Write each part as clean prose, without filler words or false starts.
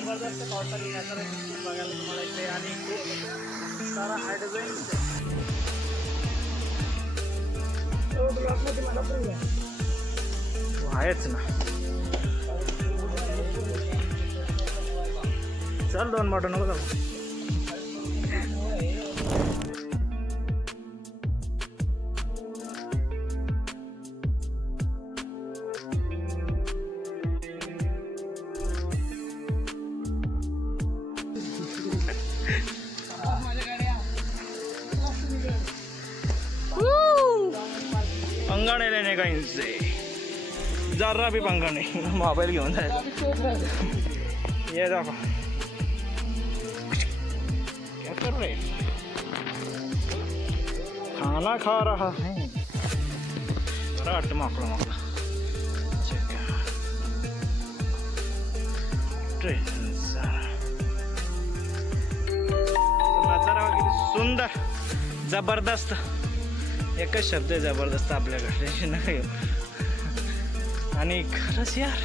जबरदस्त पावसाळी नजारा बघायला तुम्हाला इथे आणि खूप सारा ॲडव्हेंचर आहेच ना. चल 2 बॉटल नको चालू. पंगा नहीं लेने का इनसे, जरा भी पंगा नहीं. मोबाइल घेऊन जायचा. ये देखो क्या कर रहे, खाना खा रहा है. माकड़ा माकड़ा नजारा वगैरे सुंदर जबरदस्त. एकच शब्द आहे जबरदस्त आपल्याकडे नाही. आणि खरंच यार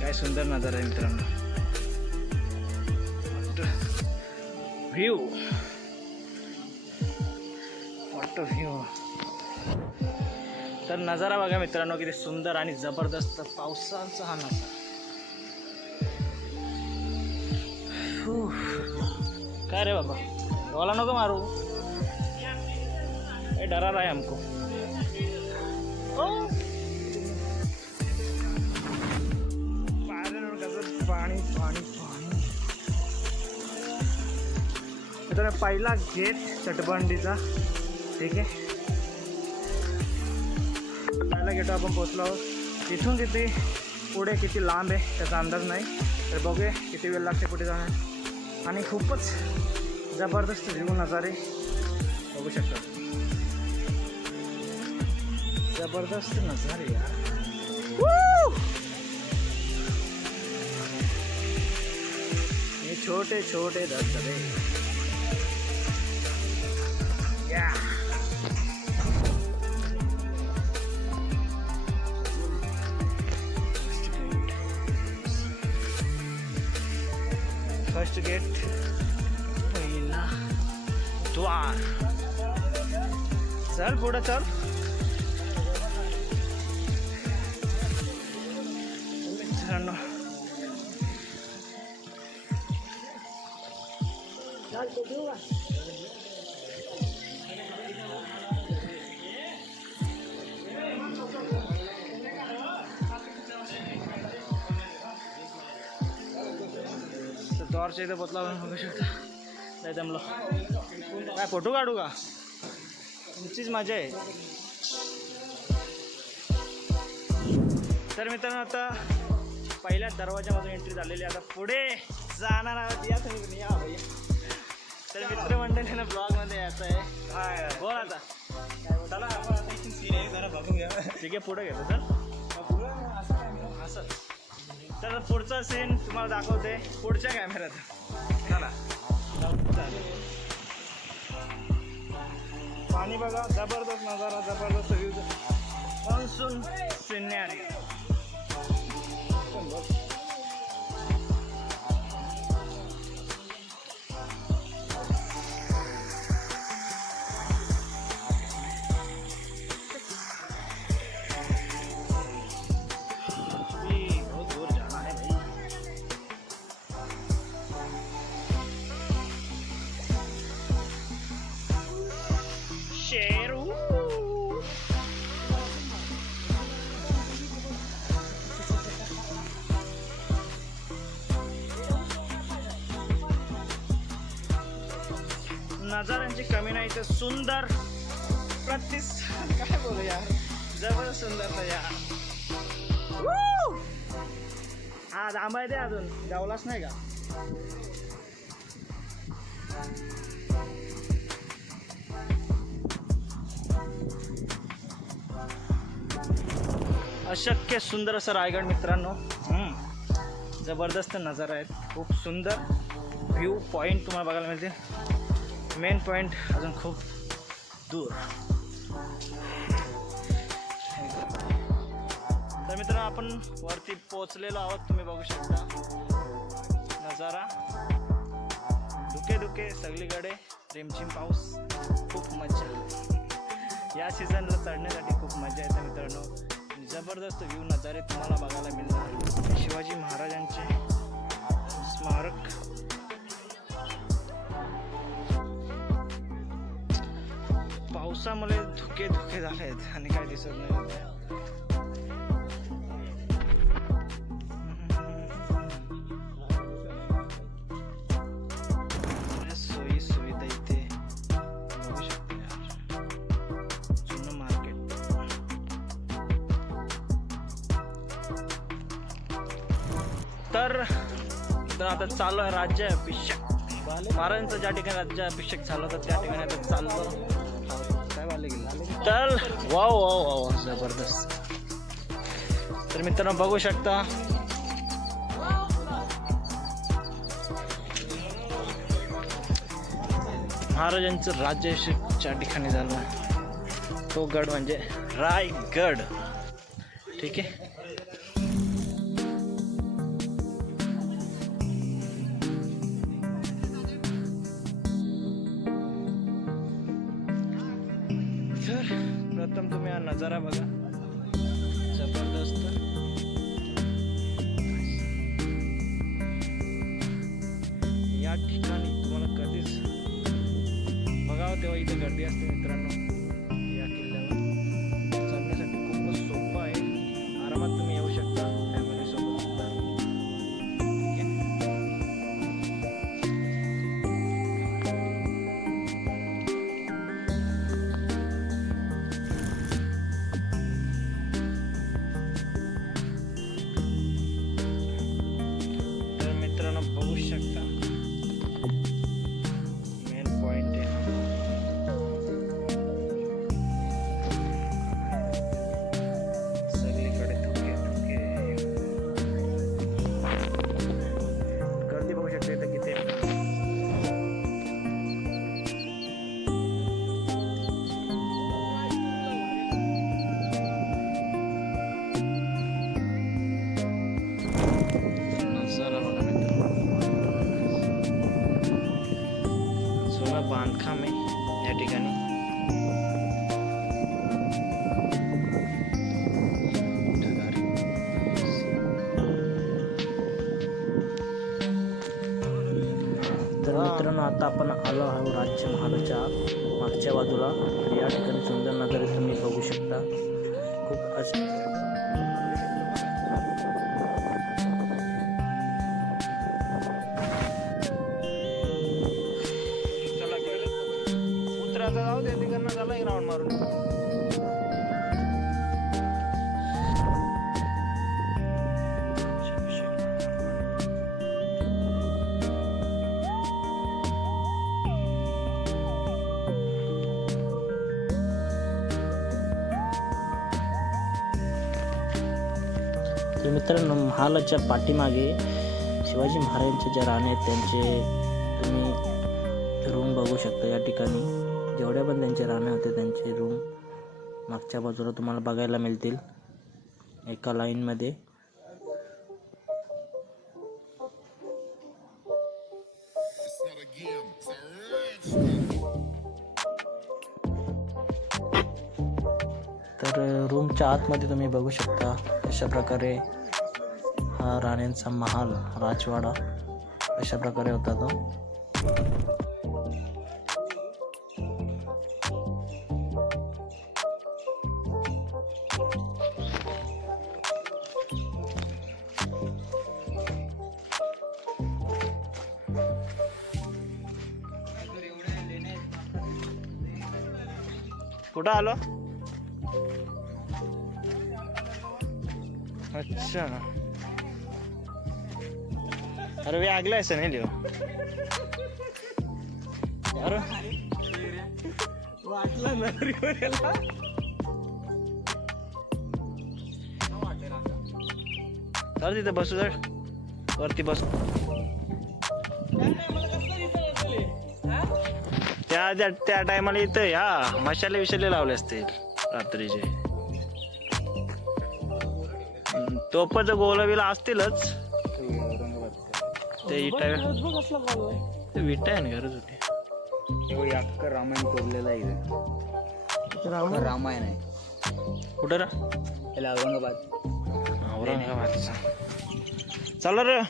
काय सुंदर नजारा आहे मित्रांनो. View what view. तर नजारा बघा मित्रांनो किती सुंदर आणि जबरदस्त पावसाचा हा नजारा. काय रे बाबा डोला नको मारू, ये डरा रहा है हमको. पाणी पाणी पाणी. तर पहिला गेट तटबंदीचा. ठीक आहे, पहिला गेट आपण पोचलो आहोत. इथून किती पुढे किती लांब आहे त्याचा अंदाज नाही. तर बघूया किती वेळ लागते पुढे जाण्यास. आणि खूपच जबरदस्त व्ह्यू नजारे बघू शकता. जबरदस्त नजारे यार. ये छोटे छोटे धबधबे. या फर्स्ट गेट पहिला द्वार. चल पुढे चल. मित्रांनो द्वारच्या इथे पोचला बघू शकता. नाही जमलो काय फोटो काढू का, तुमचीच मजा आहे. तर मित्रांनो आता पहिल्या दरवाजामधून एंट्री झालेली. आता पुढे जाणार आहोत. या तुम्ही या भैया. तर मित्रमंडळींना ब्लॉगमध्ये यायचं आहे. बोल आता चला आपण आता इथून सीन आहे जरा बघूया. ठीक आहे पुढे घेतो. चल असं. तर पुढचा सीन तुम्हाला दाखवते पुढच्या कॅमेऱ्यात. चला पाणी बघा, जबरदस्त नजारा, जबरदस्त व्ह्यू. Monsoon scenery. बहुत दूर जाना है भाई. शेरू नजाऱ्यांची कमी नाही तर सुंदर काय बोलू यार, जबरदस्त सुंदर ना यार. आज आंबा आहे अजून जेवलाच नाही का. अशक्य सुंदर असं रायगड मित्रांनो. जबरदस्त नजारा आहेत, खूप सुंदर व्ह्यू पॉईंट तुम्हाला बघायला मिळते. मेन पॉईंट अजून खूप दूर. तर मित्रांनो आपण वरती पोहोचलेलो आहोत, तुम्ही बघू शकता. नजारा, धुके सगळीकडे, रिमझिम पाऊस, खूप मजा. या सीझनला चढण्यासाठी खूप मजा येते मित्रांनो. जबरदस्त व्ह्यू नजारे तुम्हाला बघायला मिळणार. शिवाजी महाराजांचे स्मारक, पावसामुळे धुके झाले आहेत आणि काय दिसत नाही. सोयी सुविधा इथे बघू शकते. जुनं मार्केट. तर आता चालू आहे राज्याभिषेक. महाराजांचं ज्या ठिकाणी राज्याभिषेक झाला होता त्या ठिकाणी आता चाललो. तर वाव जबरदस्त. तर मित्रांनो बघू शकता महाराजांचं राज्याभिषेकच्या ठिकाणी झालं. तो गड म्हणजे रायगड. ठीक आहे. तर प्रथम तुम्ही हा नजारा बघा, जबरदस्त. या ठिकाणी तुम्हाला कधीच बघावं तेव्हा इथे गर्दी असते मित्रांनो. या किल्ल्यावर चढण्यासाठी खूपच सोपं आहे. आरामात तुम्ही येऊ शकता फॅमिली सोबत सुद्धा. तर मित्रांनो बघू शकता मेन पॉइंट आहे. सगळीकडे धुके गर्दी बघू शकता इथे किती. नजारा बघा मित्रांनो, जुनं बांधकाम आहे या ठिकाणी. तर मित्रांनो आता आपण आलो आहोत राज्य महालाच्या मागच्या बाजूला. तर या ठिकाणी सुंदर नजारे तुम्ही बघू शकता. खूप उतराचा जाऊ दे, तिकडनं झाला एक राऊंड मारून. तर मित्रांनो महालाच्या पाठीमागे शिवाजी महाराजांचे जे राणे आहेत त्यांचे तुम्ही रूम बघू शकता. या ठिकाणी जेवढ्या पण त्यांचे राणे होते त्यांचे रूम मागच्या बाजूला तुम्हाला बघायला मिळतील एका लाईनमध्ये. तर रूमच्या आतमध्ये तुम्ही बघू शकता अशा प्रकारे हा राण्यांचा महाल, राजवाडा अशा प्रकारे होता तो. कुठं आलो? अच्छा, अरे वे आगला ऐसा नहीं लियो यार, वाटला नगरी वरेला तर तिथे बसू जर वरती बस. त्या टायमाला इथं या मशाले विशाले लावले असतील रात्रीचे. तोपच गोलाबीला असतीलच. ते विटा ते विटा आहे ना गरज होती. अख्खं रामायण कोरलेलं आहे इथं. रामायण आहे कुठं रा त्याला औरंगाबाद. औरंगाबादचा चला रे.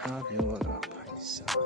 हा व्ह्यू बघा भाई साहब.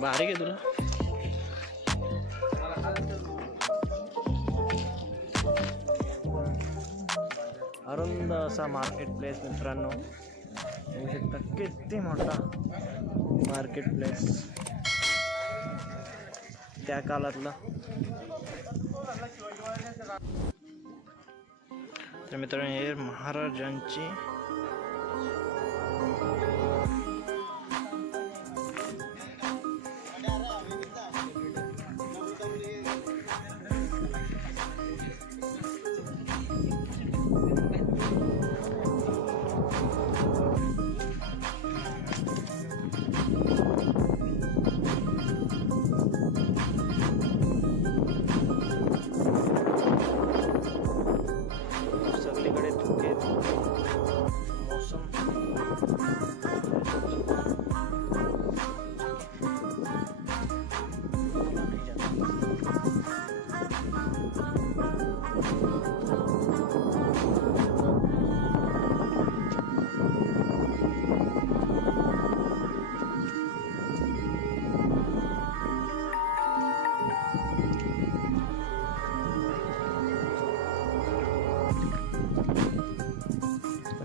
भारी आहे तुला. अरुंद असा मार्केट प्लेस मित्रांनो, होऊ शकता किती मोठा मार्केट प्लेस त्या काळातला. तर मित्रांनो हे महाराजांची सगळीकडे धुके मौसम.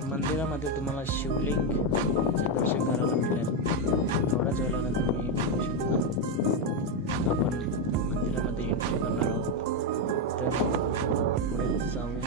मंदिरामध्ये तुम्हाला शिवलिंग दर्शन करायला मिळेल. थोड्याच वेळानंतर तुम्ही बघू शकता. आपण मंदिरामध्ये एंट्री करणार आहोत, तर पुढे जाऊया.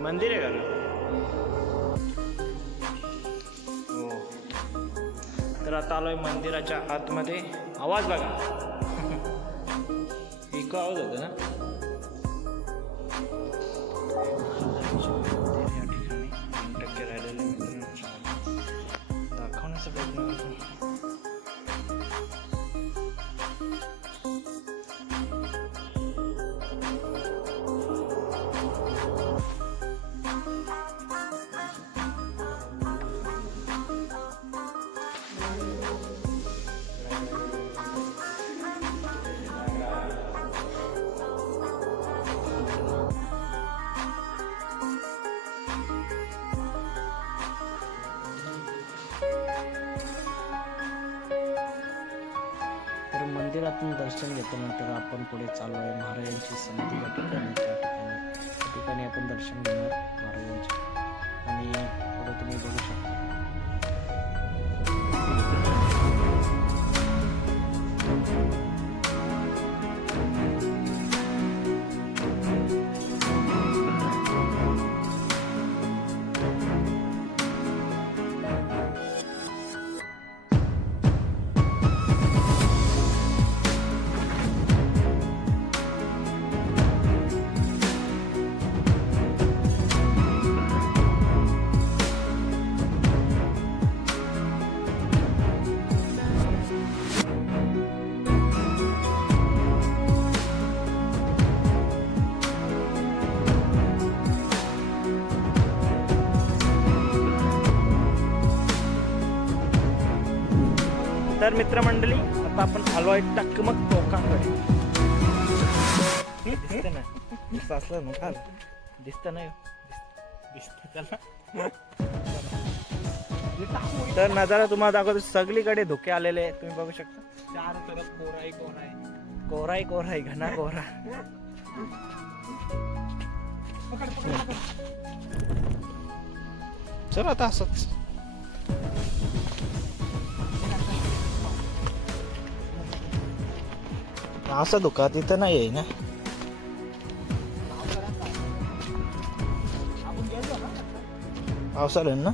मंदिर आहे का ना? हो. तर आता आलोय मंदिराच्या आतमध्ये. आवाज बघा. इको आवाज होता ना. या ठिकाणी 3% राहिलेले मित्रांनो दाखवण्याचा प्रयत्न करतो. मंदिरातून दर्शन घेतल्यानंतर आपण पुढे चाललो आहे महाराजांची समाधी या ठिकाणी. त्या ठिकाणी आपण दर्शन घेणार महाराजांचे, आणि पुढे तुम्ही बघू शकता. तर मित्रमंडळी आता आपण आलो आहे टकमक टोकाकडे. दिसतं ना दिसतं असलं मग काय दिसतं नाही दिसतं त्याला. तर नजारा तुम्हाला दाखवतो. सगळीकडे धुके आलेले आहे, तुम्ही बघू शकता. चार तरफ कोराई कोराई. कोराई कोराई घना कोरा. चल आता असंच असं धुका तिथं नाही आहे ना. पावसाळ्या ना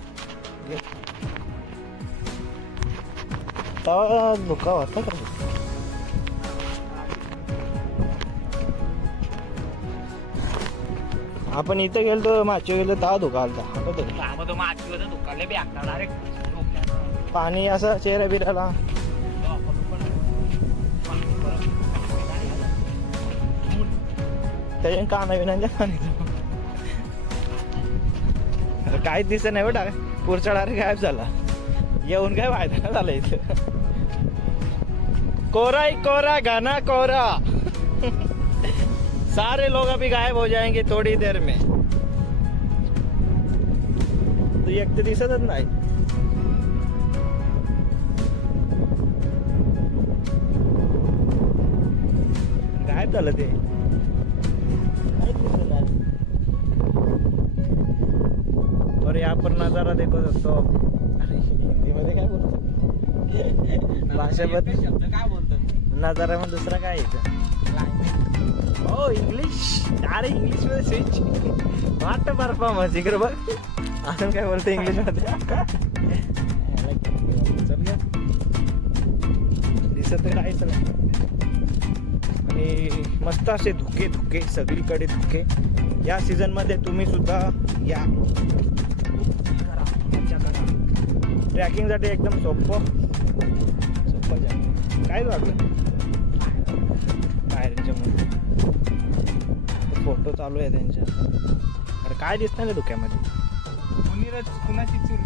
तेव्हा धुका होता का. आपण इथे गेलो मागच्या गेलो तेव्हा धुका आलता. पाणी असं चेहरा बिराला त्याच्या काना विनांच्या पाणी काहीच दिसत नाही बेटा. पुढचा डायरेक्ट गायब झाला. येऊन काय फायदा झाला इथं. कोरा ही कोरा घना कोरा. सारे लोग अभी गायब हो जाएंगे थोड़ी देर में. तू एक तर दिसतच नाही. गायब झालं ते. और यहाँ पर नजारा देखो दोस्तों. अरे हिंदी मध्ये काय बोलतो भाषेबद्दल शब्द काय बोलतो नजारा मग दुसरा काय येतं. हो इंग्लिश. अरे इंग्लिश मध्ये स्विच वाट परफॉर्मन्स इकडे बघ. अजून काय बोलतो इंग्लिश मध्ये. दिसत राहायचं नाही. आणि मस्त असे धुके धुके सगळीकडे धुके. या सीझन मध्ये तुम्ही सुद्धा या. ट्रॅकिंगसाठी एकदम सोपं काय वाटलं बाहेरच्या मध्ये. फोटो चालू आहे त्यांच्या. अरे काय दिसत नाही धुक्यामध्ये. कुणाची चूर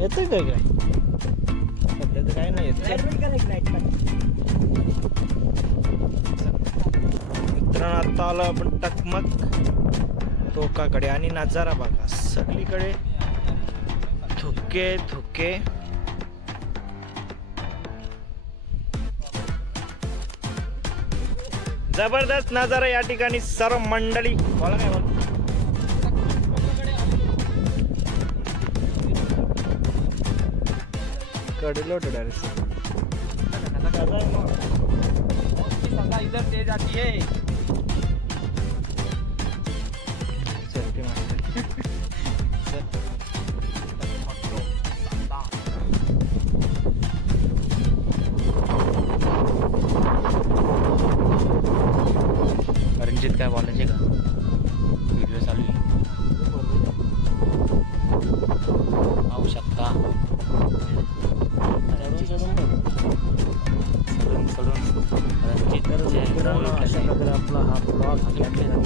येतोय काय काय सध्या तर काय नाही येत. मित्रांनो आता आलो आपण टकमक टोकाकडे. आणि नजारा बघा सगळीकडे धुके धुके. जबरदस्त नजारा या ठिकाणी. सर्व मंडळी बोला काय बोल. कडलो डायरेक्ट इधर से जाती है. सेल्फी मारते. रणजित काय बोलायचे का. व्हिडिओ चालू आहे पाहू शकता. अशा प्रकारे आपला हा ब्लॉग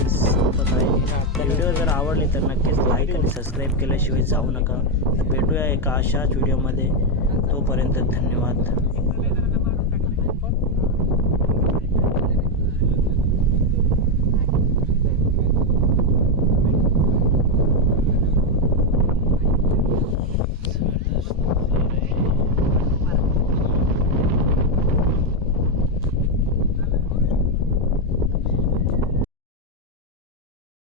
संपत आहे. व्हिडिओ जर आवडली तर नक्कीच लाईक आणि सबस्क्राईब केल्याशिवाय जाऊ नका. भेटूया एका अशाच व्हिडिओमध्ये. तोपर्यंत धन्यवाद.